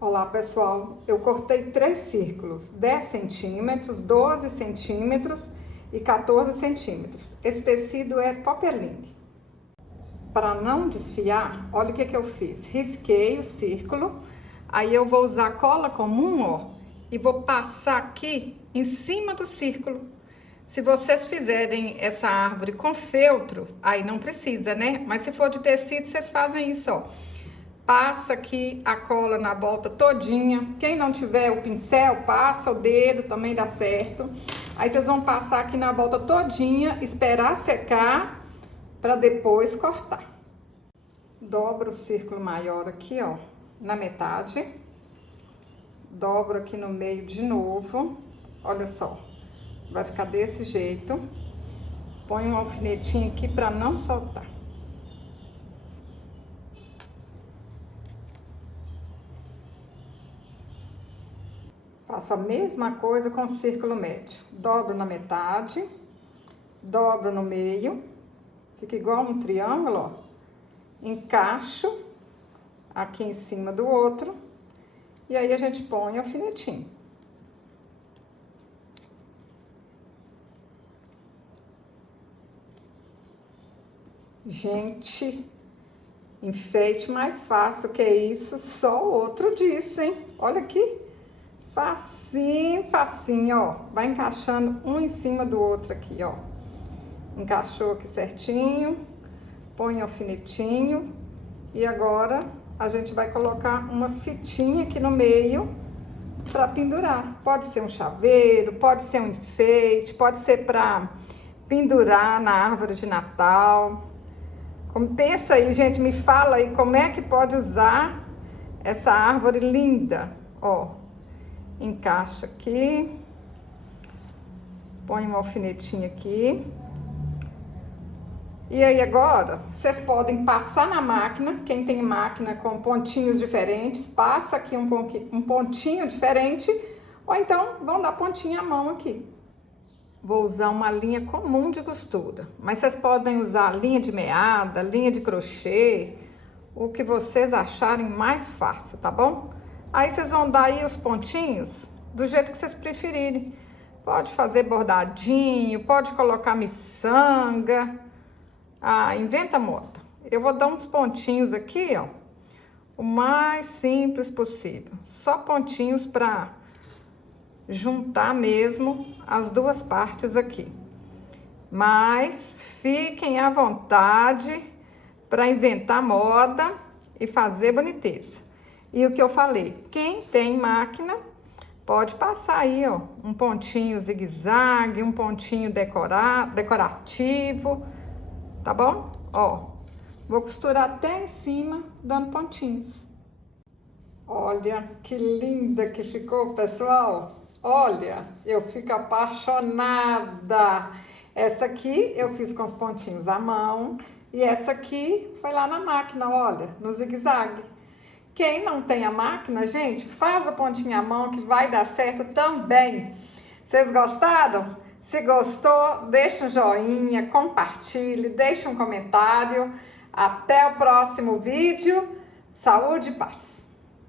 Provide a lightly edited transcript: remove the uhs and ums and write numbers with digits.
Olá pessoal, eu cortei 3 círculos, 10 centímetros, 12 centímetros e 14 centímetros. Esse tecido é popeline. Para não desfiar, olha o que eu fiz. Risquei o círculo, aí eu vou usar cola comum, ó, e vou passar aqui em cima do círculo. Se vocês fizerem essa árvore com feltro, aí não precisa, né? Mas se for de tecido, vocês fazem isso, ó. Passa aqui a cola na volta todinha. Quem não tiver o pincel, passa o dedo, também dá certo. Aí vocês vão passar aqui na volta todinha, esperar secar para depois cortar. Dobro o círculo maior aqui, ó, na metade. Dobro aqui no meio de novo. Olha só, vai ficar desse jeito. Põe um alfinetinho aqui para não soltar. Faço a mesma coisa com o círculo médio. Dobro na metade, dobro no meio, fica igual um triângulo, ó. Encaixo aqui em cima do outro e aí a gente põe o alfinetinho. Gente, enfeite mais fácil que isso, só o outro disse, hein? Olha aqui. Facinho, facinho, ó. Vai encaixando um em cima do outro aqui, ó. Encaixou aqui certinho. Põe o alfinetinho. E agora a gente vai colocar uma fitinha aqui no meio para pendurar. Pode ser um chaveiro, pode ser um enfeite, pode ser para pendurar na árvore de Natal. Pensa aí, gente, me fala aí como é que pode usar essa árvore linda, ó. Encaixa aqui, põe um alfinetinho aqui. E aí agora, vocês podem passar na máquina, quem tem máquina com pontinhos diferentes, passa aqui um pontinho diferente, ou então vão dar pontinho à mão aqui. Vou usar uma linha comum de costura, mas vocês podem usar linha de meada, linha de crochê, o que vocês acharem mais fácil, tá bom? Aí vocês vão dar aí os pontinhos do jeito que vocês preferirem. Pode fazer bordadinho, pode colocar miçanga. Ah, inventa moda. Eu vou dar uns pontinhos aqui, ó. O mais simples possível. Só pontinhos pra juntar mesmo as duas partes aqui. Mas fiquem à vontade para inventar moda e fazer boniteza. E o que eu falei, quem tem máquina pode passar aí, ó, um pontinho zigue-zague, um pontinho decorativo, tá bom? Ó, vou costurar até em cima, dando pontinhos. Olha que linda que ficou, pessoal. Olha, eu fico apaixonada. Essa aqui eu fiz com os pontinhos à mão e essa aqui foi lá na máquina, olha, no zigue-zague. Quem não tem a máquina, gente, faz a pontinha à mão que vai dar certo também. Vocês gostaram? Se gostou, deixa um joinha, compartilhe, deixa um comentário. Até o próximo vídeo. Saúde e paz!